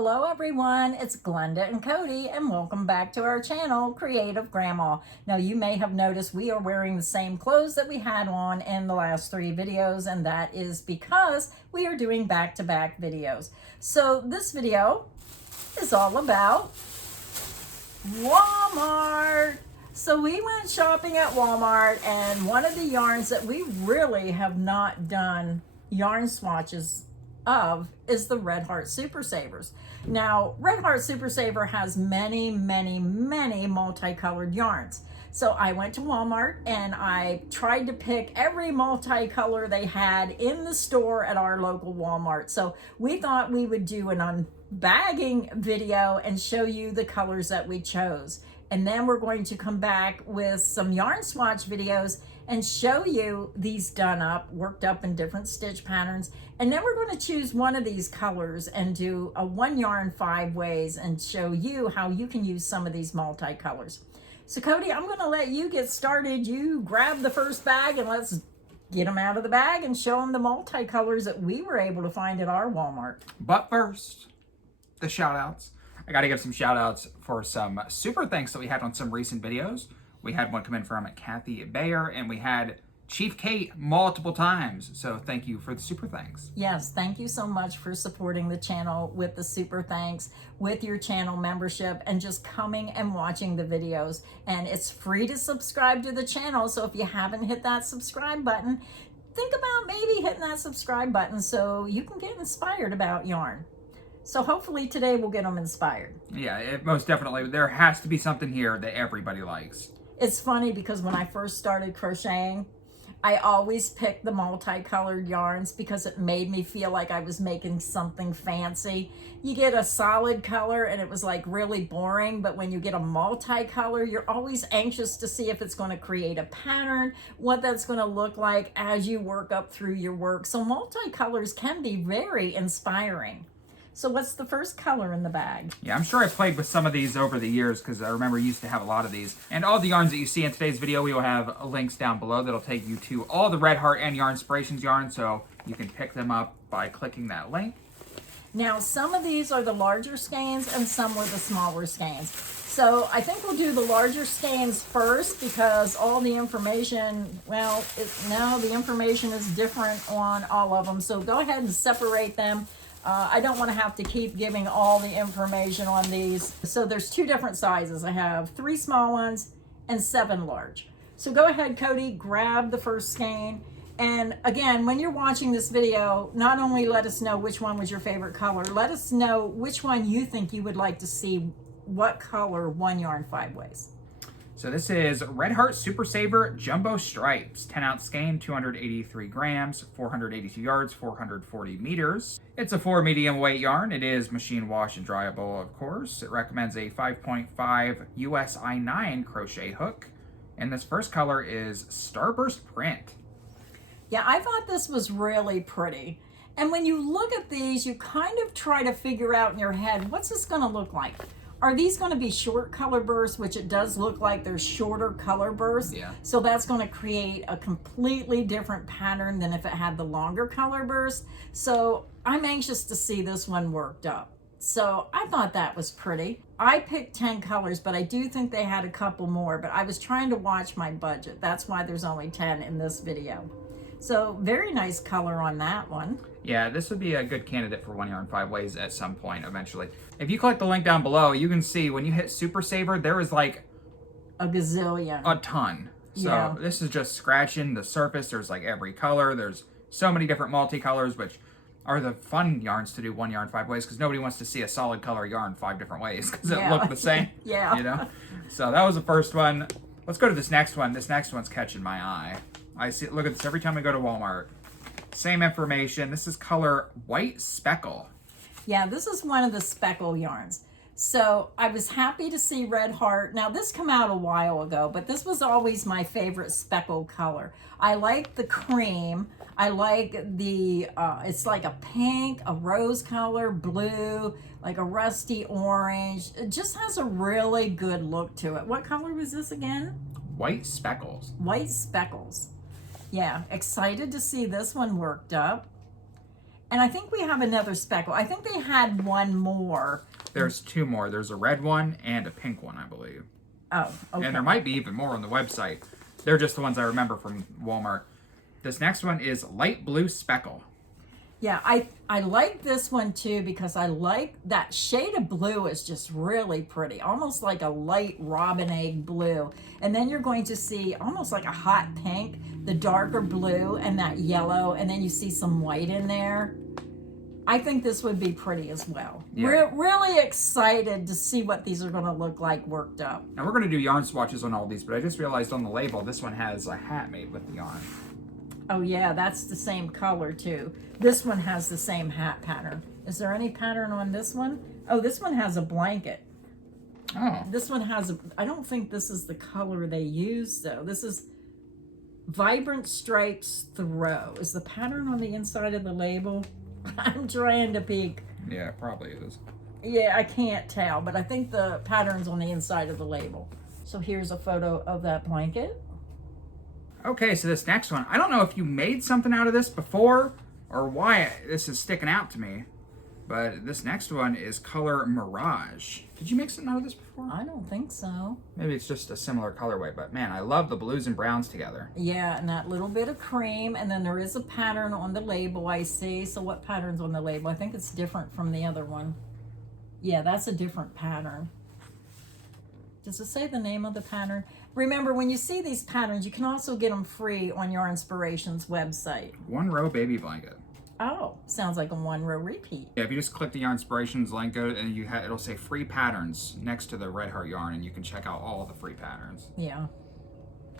Hello everyone, it's Glenda and Cody and welcome back to our channel, Creative Grandma. Now you may have noticed we are wearing the same clothes that we had on in the last 3 videos, and that is because we are doing back-to-back videos. So this video is all about Walmart. So we went shopping at Walmart, and one of the yarns that we really have not done yarn swatches of is the Redheart Supersavers. Now, Redheart Supersaver has many multicolored yarns. So I went to Walmart and I tried to pick every multicolor they had in the store at our local Walmart. So we thought we would do an unbagging video and show you the colors that we chose. And then we're going to come back with some yarn swatch videos and show you these done up, worked up in different stitch patterns. And then we're going to choose one of these colors and do a 1 yarn 5 ways and show you how you can use some of these multicolors. So Cody, I'm going to let you get started. You grab the first bag and let's get them out of the bag and show them the multicolors that we were able to find at our Walmart. But first, the shout outs. I got to give some shout outs for some super thanks that we had on some recent videos. We had one come in from Kathy Bayer, and we had Chief Kate multiple times. So thank you for the super thanks. Yes, thank you so much for supporting the channel with the super thanks, with your channel membership, and just coming and watching the videos. And it's free to subscribe to the channel. So if you haven't hit that subscribe button, think about maybe hitting that subscribe button so you can get inspired about yarn. So hopefully today we'll get them inspired. Yeah, most definitely. There has to be something here that everybody likes. It's funny because when I first started crocheting, I always picked the multicolored yarns because it made me feel like I was making something fancy. You get a solid color and it was like really boring, but when you get a multicolor, you're always anxious to see if it's going to create a pattern, what that's going to look like as you work up through your work. So multicolors can be very inspiring. So what's the first color in the bag? Yeah, I'm sure I played with some of these over the years because I remember I used to have a lot of these. And all the yarns that you see in today's video, we will have links down below that'll take you to all the Redheart and Yarnspirations yarns, so you can pick them up by clicking that link. Now, some of these are the larger skeins and some were the smaller skeins. So I think we'll do the larger skeins first because all the information, well, the information is different on all of them. So go ahead and separate them. I don't want to have to keep giving all the information on these. So there's 2 different sizes. I have 3 small ones and 7 large. So go ahead, Cody, grab the first skein. And again, when you're watching this video, not only let us know which one was your favorite color, let us know which one you think you would like to see, what color 1 yarn 5 ways. So this is Redheart Supersaver Jumbo Stripes, 10-ounce skein, 283 grams, 482 yards, 440 meters. It's a 4 medium weight yarn. It is machine wash and dryable, of course. It recommends a 5.5 USI 9 crochet hook. And this first color is Starburst Print. Yeah, I thought this was really pretty. And when you look at these, you kind of try to figure out in your head, what's this going to look like? Are these going to be short color bursts, which it does look like there's shorter color bursts? Yeah. So that's going to create a completely different pattern than if it had the longer color bursts. So I'm anxious to see this one worked up. So I thought that was pretty. I picked 10 colors, but I do think they had a couple more, but I was trying to watch my budget. That's why there's only 10 in this video. So very nice color on that one. Yeah, this would be a good candidate for 1 yarn 5 ways at some point eventually. If you click the link down below, you can see when you hit Super Saver, there is like a gazillion. A ton. So yeah. This is just scratching the surface. There's like every color. There's so many different multicolors, which are the fun yarns to do 1 yarn 5 ways because nobody wants to see a solid color yarn 5 different ways because it looked the same. Yeah. You know? So that was the first one. Let's go to this next one. This next one's catching my eye. I see. Look at this every time I go to Walmart. Same information. This is color White Speckle. Yeah, this is one of the speckle yarns. So I was happy to see Redheart. Now this came out a while ago, but this was always my favorite speckle color. I like the cream. I like the, it's like a pink, a rose color, blue, like a rusty orange. It just has a really good look to it. What color was this again? White Speckles. White Speckles. Yeah, excited to see this one worked up. And I think we have another speckle. I think they had one more. There's two more. There's a red one and a pink one, I believe. Oh, okay. And there might be even more on the website. They're just the ones I remember from Walmart. This next one is light blue speckle. Yeah, I like this one too because I like that shade of blue is just really pretty. Almost like a light robin egg blue. And then you're going to see almost like a hot pink, the darker blue and that yellow. And then you see some white in there. I think this would be pretty as well. Yeah. We're really excited to see what these are going to look like worked up. Now we're going to do yarn swatches on all these, but I just realized on the label, this one has a hat made with the yarn. Oh yeah, that's the same color too. This one has the same hat pattern. Is there any pattern on this one? Oh, this one has a blanket. Oh. This one has a, I don't think this is the color they use though. This is Vibrant Stripes Throw. Is the pattern on the inside of the label? I'm trying to peek. Yeah, probably is. Yeah, I can't tell, but I think the pattern's on the inside of the label. So here's a photo of that blanket. Okay, so this next one, I don't know if you made something out of this before or why this is sticking out to me, but this next one is color Mirage. Did you make something out of this before? I don't think so. Maybe it's just a similar colorway, but man, I love the blues and browns together. Yeah, and that little bit of cream, and then there is a pattern on the label I see. So what pattern's on the label? I think it's different from the other one. Yeah, that's a different pattern. Does it say the name of the pattern? Remember, when you see these patterns, you can also get them free on Yarnspirations website. One row baby blanket. Oh, sounds like a one row repeat. Yeah, if you just click the Yarnspirations link, and it'll say free patterns next to the Red Heart yarn, and you can check out all the free patterns. Yeah.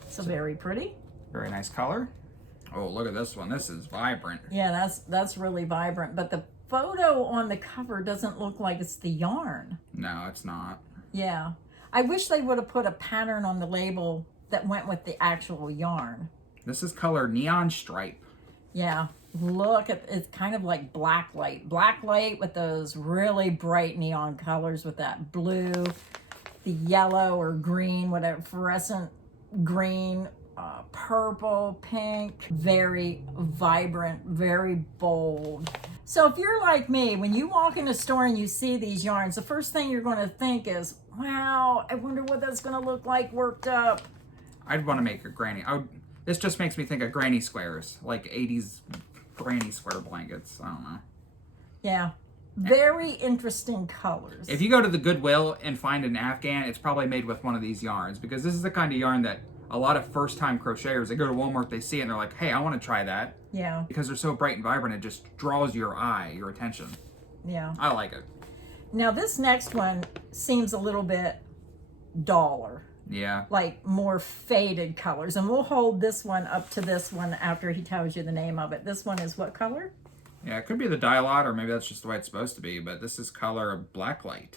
So very pretty. Very nice color. Oh, look at this one. This is vibrant. Yeah, that's really vibrant. But the photo on the cover doesn't look like it's the yarn. No, it's not. Yeah. I wish they would have put a pattern on the label that went with the actual yarn. This is color Neon Stripe. Yeah. Look at it's kind of like black light with those really bright neon colors with that blue, the yellow or green, whatever, fluorescent green, purple, pink, very vibrant, very bold. So if you're like me, when you walk in a store and you see these yarns, the first thing you're going to think is, wow, I wonder what that's going to look like worked up. I'd want to make a granny. This just makes me think of granny squares, like 80s granny square blankets. I don't know. Yeah. Very interesting colors. If you go to the Goodwill and find an Afghan, it's probably made with one of these yarns, because this is the kind of yarn that a lot of first-time crocheters, they go to Walmart, they see it, and they're like, hey, I want to try that. Yeah. Because they're so bright and vibrant, it just draws your eye, your attention. Yeah. I like it. Now this next one seems a little bit duller. Yeah. Like more faded colors. And we'll hold this one up to this one after he tells you the name of it. This one is what color? Yeah, it could be the dye lot, or maybe that's just the way it's supposed to be, but this is color Blacklight.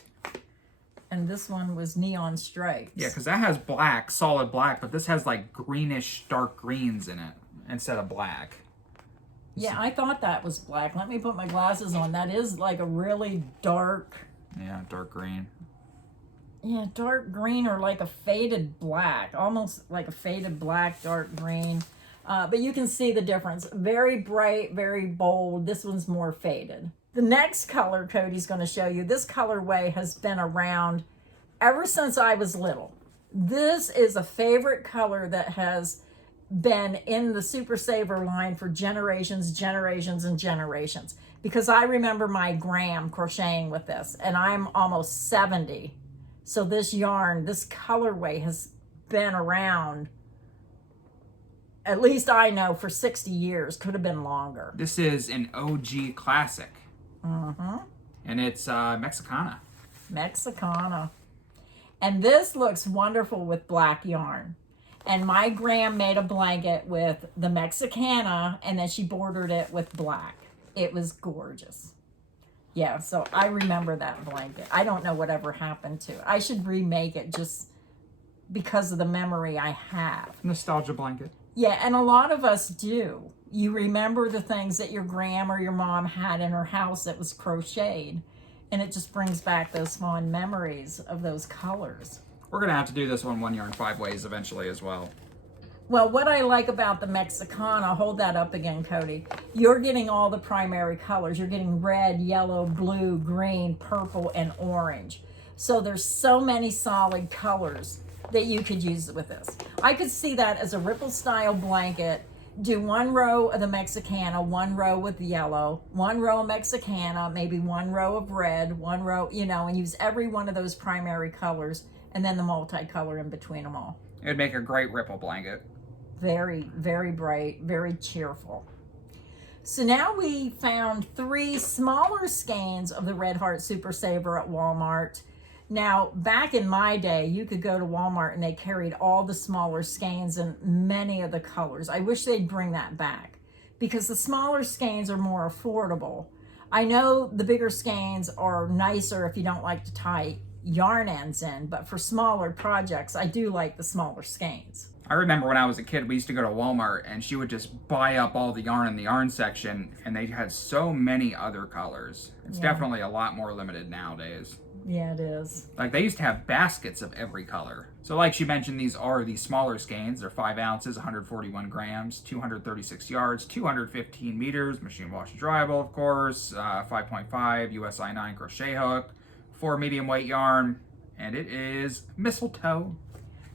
And this one was Neon Stripes. Yeah, because that has black, solid black, but this has like greenish dark greens in it instead of black. Yeah, I thought that was black. Let me put my glasses on. That is like a really dark... Yeah, dark green. Yeah, dark green or like a faded black. Almost like a faded black, dark green. But you can see the difference. Very bright, very bold. This one's more faded. The next color Cody's going to show you, this colorway has been around ever since I was little. This is a favorite color that has been in the Super Saver line for generations, generations, and generations. Because I remember my gram crocheting with this, and I'm almost 70. So this yarn, this colorway has been around, at least I know, for 60 years. Could have been longer. This is an OG classic. Mm-hmm. And it's Mexicana. Mexicana. And this looks wonderful with black yarn. And my gram made a blanket with the Mexicana, and then she bordered it with black. It was gorgeous. Yeah, so I remember that blanket. I don't know whatever happened to it. I should remake it just because of the memory I have. Nostalgia blanket. Yeah, and a lot of us do. You remember the things that your gram or your mom had in her house that was crocheted, and it just brings back those fond memories of those colors. We're going to have to do this one yarn 5 ways eventually as well. Well, what I like about the Mexicana, hold that up again, Cody. You're getting all the primary colors. You're getting red, yellow, blue, green, purple, and orange. So there's so many solid colors that you could use with this. I could see that as a ripple style blanket. Do one row of the Mexicana, one row with yellow, one row of Mexicana, maybe one row of red, one row, you know, and use every one of those primary colors and then the multicolor in between them all. It would make a great ripple blanket. Very, very bright, very cheerful. So now we found 3 smaller skeins of the Redheart Super Saver at Walmart. Now, back in my day, you could go to Walmart and they carried all the smaller skeins and many of the colors. I wish they'd bring that back because the smaller skeins are more affordable. I know the bigger skeins are nicer if you don't like to tie yarn ends in, but for smaller projects, I do like the smaller skeins. I remember when I was a kid, we used to go to Walmart and she would just buy up all the yarn in the yarn section and they had so many other colors. It's definitely a lot more limited nowadays. Yeah, it is. Like they used to have baskets of every color. So like she mentioned, these are the smaller skeins. They're 5 ounces, 141 grams, 236 yards, 215 meters, machine wash and dryable, of course, 5.5 USI 9 crochet hook, 4 medium weight yarn, and it is mistletoe.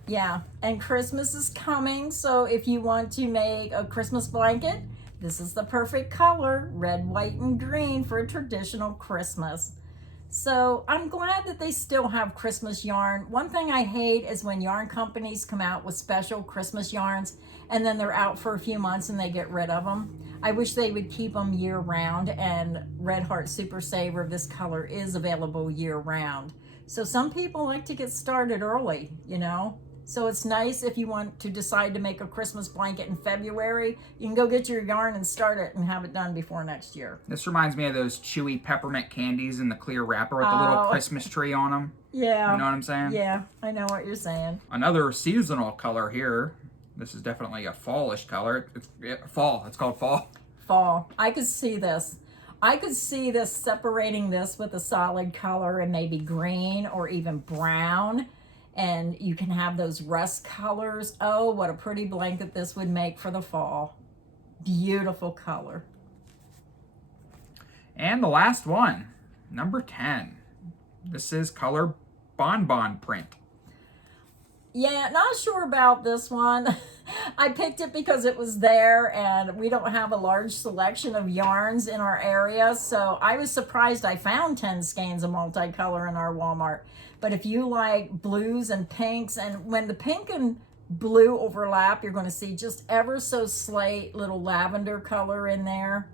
Yeah, and Christmas is coming, so if you want to make a Christmas blanket, this is the perfect color, red, white, and green for a traditional Christmas. So I'm glad that they still have Christmas yarn. One thing I hate is when yarn companies come out with special Christmas yarns and then they're out for a few months and they get rid of them. I wish they would keep them year round, and Redheart Super Saver, this color is available year round. So some people like to get started early, you know. So it's nice if you want to decide to make a Christmas blanket in February, you can go get your yarn and start it and have it done before next year. This reminds me of those chewy peppermint candies in the clear wrapper with the little Christmas tree on them. Yeah. You know what I'm saying? Yeah, I know what you're saying. Another seasonal color here. This is definitely a fallish color. It's fall. It's called fall. Fall. I could see this. I could see this separating this with a solid color and maybe green or even brown. And you can have those rust colors. Oh, what a pretty blanket this would make for the fall. Beautiful color. And the last one, number 10. This is color Bonbon Print. Yeah, not sure about this one. I picked it because it was there and we don't have a large selection of yarns in our area. So I was surprised I found 10 skeins of multicolor in our Walmart. But if you like blues and pinks, and when the pink and blue overlap, you're going to see just ever so slight little lavender color in there.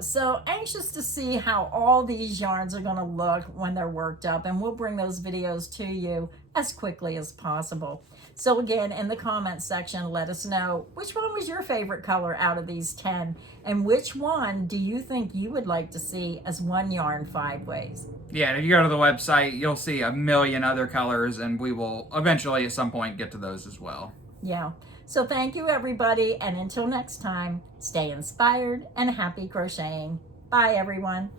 So anxious to see how all these yarns are going to look when they're worked up, and we'll bring those videos to you as quickly as possible. So again, in the comments section, let us know which one was your favorite color out of these 10, and which one do you think you would like to see as one yarn 5 ways. Yeah, and if you go to the website, you'll see a million other colors, and we will eventually at some point get to those as well. Yeah. So thank you, everybody, and until next time, stay inspired and happy crocheting. Bye, everyone.